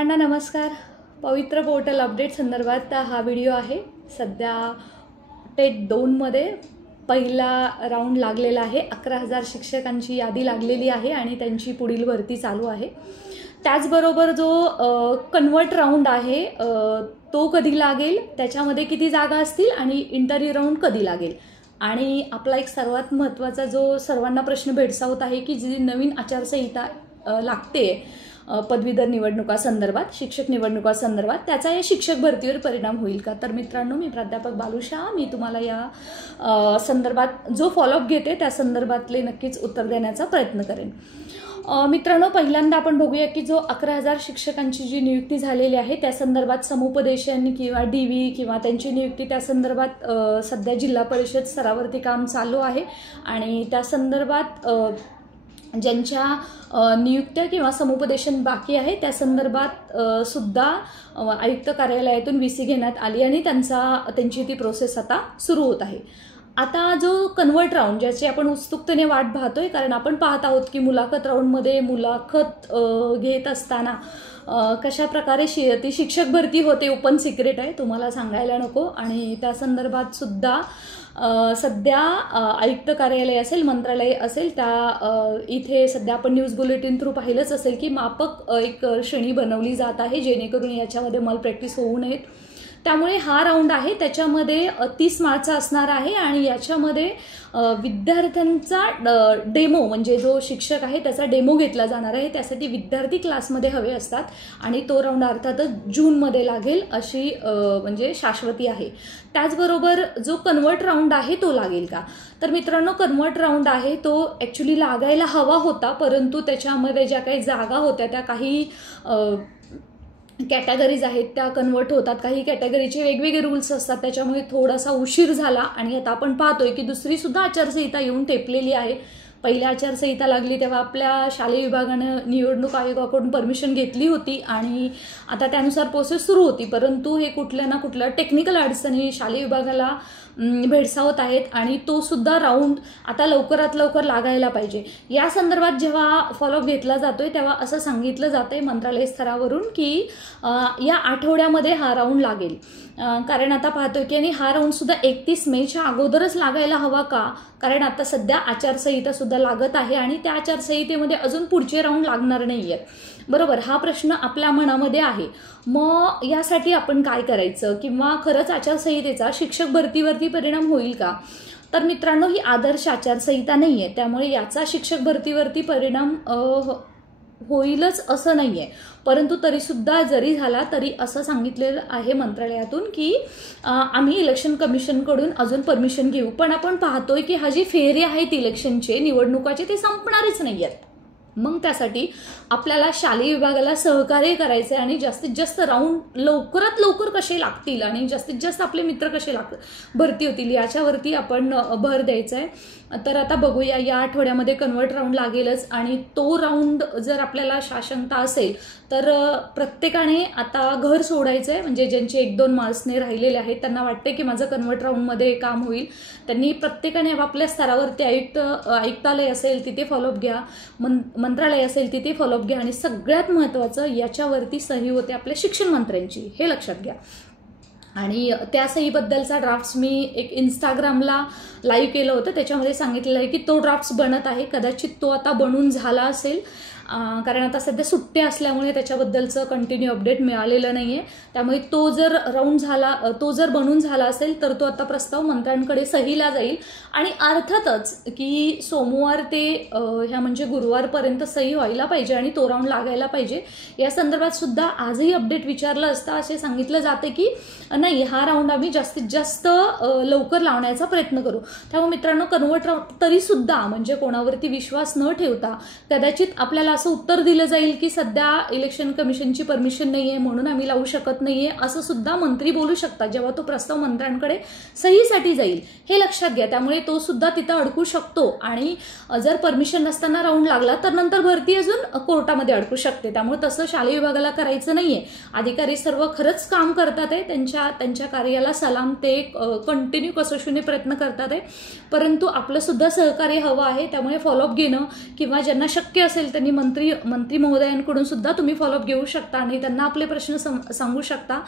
सर्वांना नमस्कार। पवित्र पोर्टल अपडेट संदर्भात हा व्हिडिओ आहे। सध्या टेट 2 मध्ये पहिला राऊंड लागलेला आहे। 11,000 शिक्षकांची यादी लागलेली आहे आणि त्यांची पुढील भरती चालू आहे। त्याचबरोबर जो कन्वर्ट राऊंड आहे तो कधी लागेल, त्याच्यामध्ये किती जागा असतील आणि इंटरव्ह्यू राऊंड कधी लागेल, आणि आपला एक सर्वात महत्त्वाचा जो सर्वांना प्रश्न भेडसावत आहे की जी नवीन आचारसंहिता लागते पदवीधर निवडणुका संदर्भात, शिक्षक निवडणुका संदर्भात, त्याचा या शिक्षक भरतीवर परिणाम होईल का? तर मित्रांनो, मी प्राध्यापक बालुशा, मी तुम्हाला या संदर्भात जो फॉलोअप घेते त्या संदर्भातले नक्कीच उत्तर देण्याचा प्रयत्न करेन। मित्रांनो, पहिल्यांदा आपण बघूया की जो 11,000 शिक्षकांची जी नियुक्ती झालेली आहे त्या संदर्भात समुपदेशन किंवा डीव्ही किंवा त्यांची नियुक्ती त्या संदर्भात सध्या जिल्हा परिषद स्तरावरती काम चालू आहे आणि त्या संदर्भात ज्यांच्या नियुक्त्या किंवा समुपदेशन बाकी आहे त्या संदर्भात सुद्धा आयुक्त कार्यालयातून व्हीसी घेण्यात आली आणि त्यांची ती प्रोसेस आता सुरू होत आहे। आता जो कन्वर्ट राऊंड ज्याची आपण उत्सुकतेने वाट पाहतोय, कारण आपण पाहत आहोत की मुलाखत राऊंडमध्ये मुलाखत घेत असताना कशा प्रकारे ती शिक्षक भरती होते ओपन सिक्रेट आहे, तुम्हाला सांगायला नको। आणि त्या संदर्भात सुद्धा सध्या आयुक्त कार्यालय असेल, मंत्रालय असेल, त्या इथे सध्या आपण न्यूज बुलेटिन थ्रू पाहिलंच असेल की मापक एक श्रेणी बनवली जात आहे जेणेकरून याच्यामध्ये मल प्रॅक्टिस होऊ नयेत। त्यामुळे हा राऊंड आहे त्याच्यामध्ये 30 मार्चचा असणार आहे आणि याच्यामध्ये विद्यार्थ्यांचा डेमो म्हणजे जो शिक्षक आहे त्याचा डेमो घेतला जाणार आहे। त्यासाठी विद्यार्थी क्लासमध्ये हवे असतात आणि तो राऊंड अर्थातच जूनमध्ये लागेल अशी म्हणजे शाश्वती आहे। त्याचबरोबर जो कन्वर्ट राऊंड आहे तो लागेल का? तर मित्रांनो, कन्वर्ट राऊंड आहे तो ॲक्च्युली लागायला हवा होता, परंतु त्याच्यामध्ये ज्या काही जागा होत्या त्या काही कॅटेगरीज आहेत त्या कन्वर्ट होतात, काही कॅटेगरीचे वेगवेगळे रूल्स असतात, त्याच्यामुळे थोडासा उशीर झाला। आणि आता आपण पाहतोय की दुसरी सुद्धा आचारसंहिता येऊन टेपलेली आहे। पहिल्या आचारसंहिता लागली तेव्हा आपल्या शालेय विभागाने निवडणूक आयोगाकडून परमिशन घेतली होती आणि आता त्यानुसार प्रोसेस सुरू होती, परंतु हे कुठल्या ना कुठल्या टेक्निकल अडचणी शालेय विभागाला भेडसावत आहेत आणि तो सुद्धा राऊंड आता लवकरात लवकर लागायला पाहिजे। या संदर्भात जेव्हा फॉलोअप घेतला जातोय तेव्हा असं सांगितलं जातंय मंत्रालय स्तरावरून की या आठवड्यामध्ये हा राऊंड लागेल। कारण आता पाहतोय की आणि हा राऊंड सुद्धा 31 मेच्या अगोदरच लागायला हवा का? कारण आता सध्या आचारसंहिता सुद्धा लागत आहे आणि त्या आचारसंहितेमध्ये अजून पुढचे राऊंड लागणार नाहीयेत, बरोबर? हा प्रश्न आपल्या मनामध्ये आहे। मग यासाठी आपण काय करायचं, किंवा खरंच आचारसंहितेचा शिक्षक भरतीवरती परिणाम होईल का? तर मित्रांनो, ही आदर्श आचारसंहिता नाहीये, त्यामुळे याचा शिक्षक भरतीवरती परिणाम होईलच असं नाहीये, परंतु तरी सुद्धा जरी झाला तरी असं सांगितलेलं आहे मंत्रालयातून की आम्ही इलेक्शन कमिशनकडून अजून परमिशन घेऊ। पण आपण पाहतोय की हा जी फेरे आहेत इलेक्शनचे, निवडणुकाचे, ते संपणारच नाहीयेत। मग त्यासाठी आपल्याला शालेय विभागाला सहकार्य करायचं आहे आणि जास्तीत जास्त राऊंड लवकरात लवकर कसे लागतील आणि जास्तीत जास्त आपले मित्र कसे भरती होतील याच्यावरती आपण भर द्यायचा आहे। तर आता बघूया, या आठवड्यामध्ये कन्वर्ट राऊंड लागेलच आणि तो राऊंड जर आपल्याला साशंकता असेल तर प्रत्येकाने आता घर सोडायचं आहे। म्हणजे ज्यांचे 1-2 मार्क्सने राहिलेले आहेत त्यांना वाटतं की माझं कन्वर्ट राऊंडमध्ये काम होईल, त्यांनी प्रत्येकाने आपल्या स्तरावरती आयुक्तालय असेल तिथे फॉलोअप घ्या, मंत्रालय असेल तिथे फॉलोअप घ्या आणि सगळ्यात महत्त्वाचं याच्यावरती सही होते आपल्या शिक्षण मंत्र्यांची, हे लक्षात घ्या। आणि त्या सहीबद्दलचा ड्राफ्ट्स मी एक इंस्टाग्रामला लाईव्ह केलं होतं, त्याच्यामध्ये सांगितलेलं आहे की तो ड्राफ्ट्स बनत आहे, कदाचित तो आता बनून झाला असेल, कारण आता सध्या सुट्ट्या असल्यामुळे त्याच्याबद्दलचं कंटिन्यू अपडेट मिळालेलं नाहीये। त्यामुळे तो जर बनून झाला असेल तर तो आता प्रस्ताव मंत्र्यांकडे सहीला जाईल आणि अर्थातच की सोमवार ते ह्या म्हणजे गुरुवारपर्यंत सही व्हायला पाहिजे आणि तो राऊंड लागायला पाहिजे। या संदर्भात सुद्धा आजही अपडेट विचारलं असता असे सांगितलं जाते की नाही, हा राऊंड आम्ही जास्तीत जास्त लवकर लावण्याचा प्रयत्न करू। त्यामुळे मित्रांनो, कन्वर्ट राऊंड तरी सुद्धा म्हणजे कोणावरती विश्वास न ठेवता कदाचित आपल्याला असं उत्तर दिलं जाईल की सध्या इलेक्शन कमिशनची परमिशन नाहीये म्हणून आम्ही लावू शकत नाहीये, असं सुद्धा मंत्री बोलू शकतात जेव्हा तो प्रस्ताव मंत्र्यांकडे सहीसाठी जाईल, हे लक्षात घ्या। त्यामुळे तो सुद्धा तिथं अडकू शकतो आणि जर परमिशन नसताना राऊंड लागला तर नंतर भरती अजून कोर्टामध्ये अडकू शकते। त्यामुळे तसं शालेय विभागाला करायचं नाहीये। अधिकारी सर्व खरंच काम करतात आहे, त्यांच्या कार्याला सलाम, ते कंटिन्यू कसोशीने प्रयत्न करतात आहे, परंतु आपलं सुद्धा सहकार्य हवं आहे। त्यामुळे फॉलोअप घेणं किंवा ज्यांना शक्य असेल त्यांनी मंत्री महोदयांकडून सुद्धा तुम्ही फॉलोअप घेऊ शकता आणि त्यांना आपले प्रश्न सांगू शकता.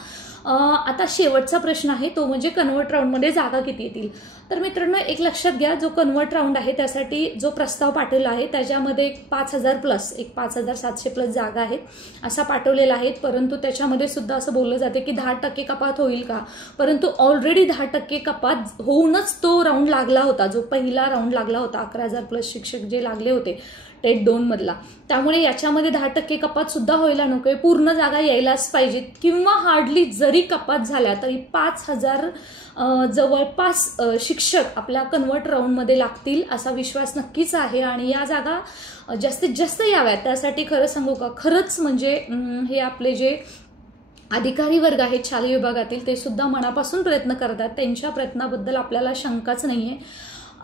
आता शेवटचा प्रश्न आहे तो म्हणजे कन्व्हर्ट राऊंडमध्ये जागा किती येतील. तर मित्रांनो, एक लक्षात घ्या, जो कन्व्हर्ट राऊंड आहे त्यासाठी जो प्रस्ताव पाठवला आहे त्याच्यामध्ये 5,000 प्लस 5,700 प्लस जागा आहेत असा पाठवलेला आहे. परंतु त्याच्यामध्ये सुद्धा असं बोललं जाते की 10% कपात होईल का, परंतु ऑलरेडी 10% कपात होऊनच तो राऊंड लागला होता, जो पहिला राऊंड लागला होता. 11,000 प्लस शिक्षक जे लागले होते टेट 2 मधला. त्यामुळे याच्यामध्ये 10% कपात सुद्धा व्हायला नकोय, पूर्ण जागा यायलाच पाहिजेत. किंवा हार्डली जरी कपात झाल्या तरी 5,000 जवळपास शिक्षक आपल्या कन्व्हर्ट राऊंडमध्ये लागतील असा विश्वास नक्कीच आहे. आणि या जागा जास्तीत जास्त याव्यात त्यासाठी खरं सांगू का, खरंच म्हणजे हे आपले जे अधिकारी वर्ग आहेत शालेय विभागातील ते सुद्धा मनापासून प्रयत्न करतात. त्यांच्या प्रयत्नाबद्दल आपल्याला शंकाच नाहीये.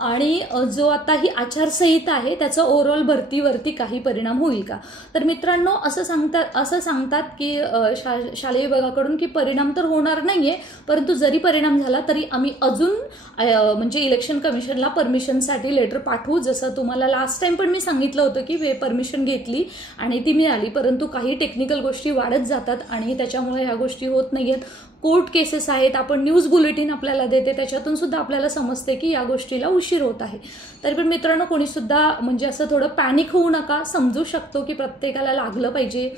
आणि जो आता ही आचारसंहिता आहे त्याचा ओव्हरऑल भरतीवरती काही परिणाम होईल का. तर मित्रांनो, असं सांगतात की शालेय विभागाकडून की परिणाम तर होणार नाहीये, परंतु जरी परिणाम झाला तरी आम्ही अजून म्हणजे इलेक्शन कमिशनला परमिशनसाठी लेटर पाठवू. जसं तुम्हाला लास्ट टाइम पण मी सांगितलं होतं की परमिशन घेतली आणि ती मिळाली, परंतु काही टेक्निकल गोष्टी वाढत जातात आणि त्याच्यामुळे ह्या गोष्टी होत नाहीयेत. कोर्ट केसेस आहेत, आपण न्यूज बुलेटिन आपल्याला देते त्याच्यातून सुद्धा आपल्याला समजते की या गोष्टीला उशीर होत आहे. तरी पण मित्रांनो, कोणी सुद्धा म्हणजे असं थोडं पॅनिक होऊ नका. समजू शकतो की प्रत्येकाला लागलं पाहिजे,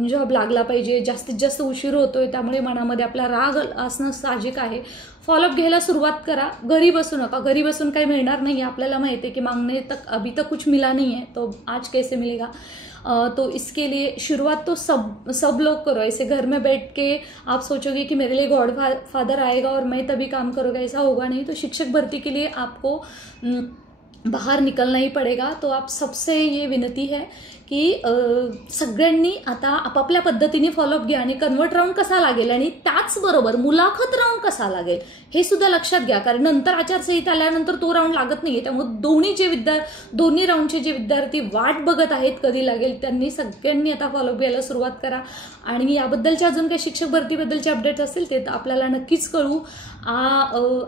जॉब लागला पाहिजे, जास्तीत जास्त उशीर होतोय त्यामुळे मनामध्ये आपला राग असणं साहजिक आहे. फॉलोअप घ्यायला सुरुवात करा, घरी बसू नका. घरी बसून काही मिळणार नाही, आपल्याला माहिती आहे की मांगने तक अभी तक कुछ मिला नहीं है तो आज कैसे मिलेगा. तो इसके लिए शुरुआत तो सब लोग करो. ऐसे घर में बैठ के आप सोचोगे कि मेरे लिए गॉड फादर आएगा और मैं तभी काम करूँगा, ऐसा होगा नहीं. तो शिक्षक भर्ती के लिए आपको बाहर निकलना ही पड़ेगा. तो आप सबसे ये विनती है की सगळ्यांनी आता आपापल्या पद्धतीने फॉलोअप घ्या आणि कन्व्हर्ट राऊंड कसा लागेल आणि त्याचबरोबर मुलाखत राऊंड कसा लागेल हे सुद्धा लक्षात घ्या. कारण नंतर आचारसंहिता आल्यानंतर तो राऊंड लागत नाहीये, त्यामुळे दोन्ही राऊंडचे जे विद्यार्थी वाट बघत आहेत कधी लागेल त्यांनी सगळ्यांनी आता फॉलोअप घ्यायला सुरुवात करा. आणि याबद्दलच्या अजून काही शिक्षक भरतीबद्दलचे अपडेट्स असतील ते आपल्याला नक्कीच कळू.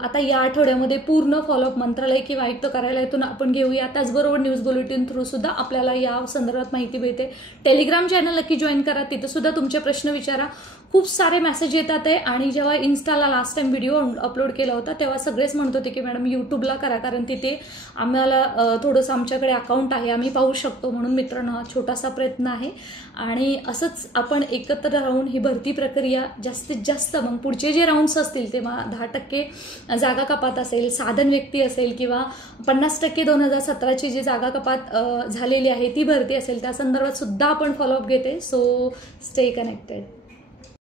आता या आठवड्यामध्ये पूर्ण फॉलोअप मंत्रालय किंवा आयुक्त कार्यालयातून आपण घेऊया. त्याचबरोबर न्यूज बुलेटिन थ्रू सुद्धा आपल्याला या संदर्भात माहिती मिळते. टेलिग्राम चॅनल नक्की जॉईन करा, तिथं सुद्धा तुमचे प्रश्न विचारा. खूप सारे मेसेज येतात आहे. आणि जेव्हा इन्स्टाला लास्ट टाइम व्हिडिओ अपलोड केला होता तेव्हा सगळेच म्हणत होते की मॅडम यूट्यूबला करा, कारण तिथे आम्हाला थोडंसं आमच्याकडे अकाउंट आहे, आम्ही पाहू शकतो. म्हणून मित्रांनो, हा छोटासा प्रयत्न आहे आणि असंच आपण एकत्र राहून ही भरती प्रक्रिया जास्तीत जास्त मग पुढचे जे राऊंड्स असतील तेव्हा 10% जागा कपात असेल, साधन व्यक्ती असेल किंवा 50% 2017ची जी जागा कपात झालेली आहे ती भरती असेल त्या संदर्भात सुद्धा आपण फॉलोअप घेते. So stay connected.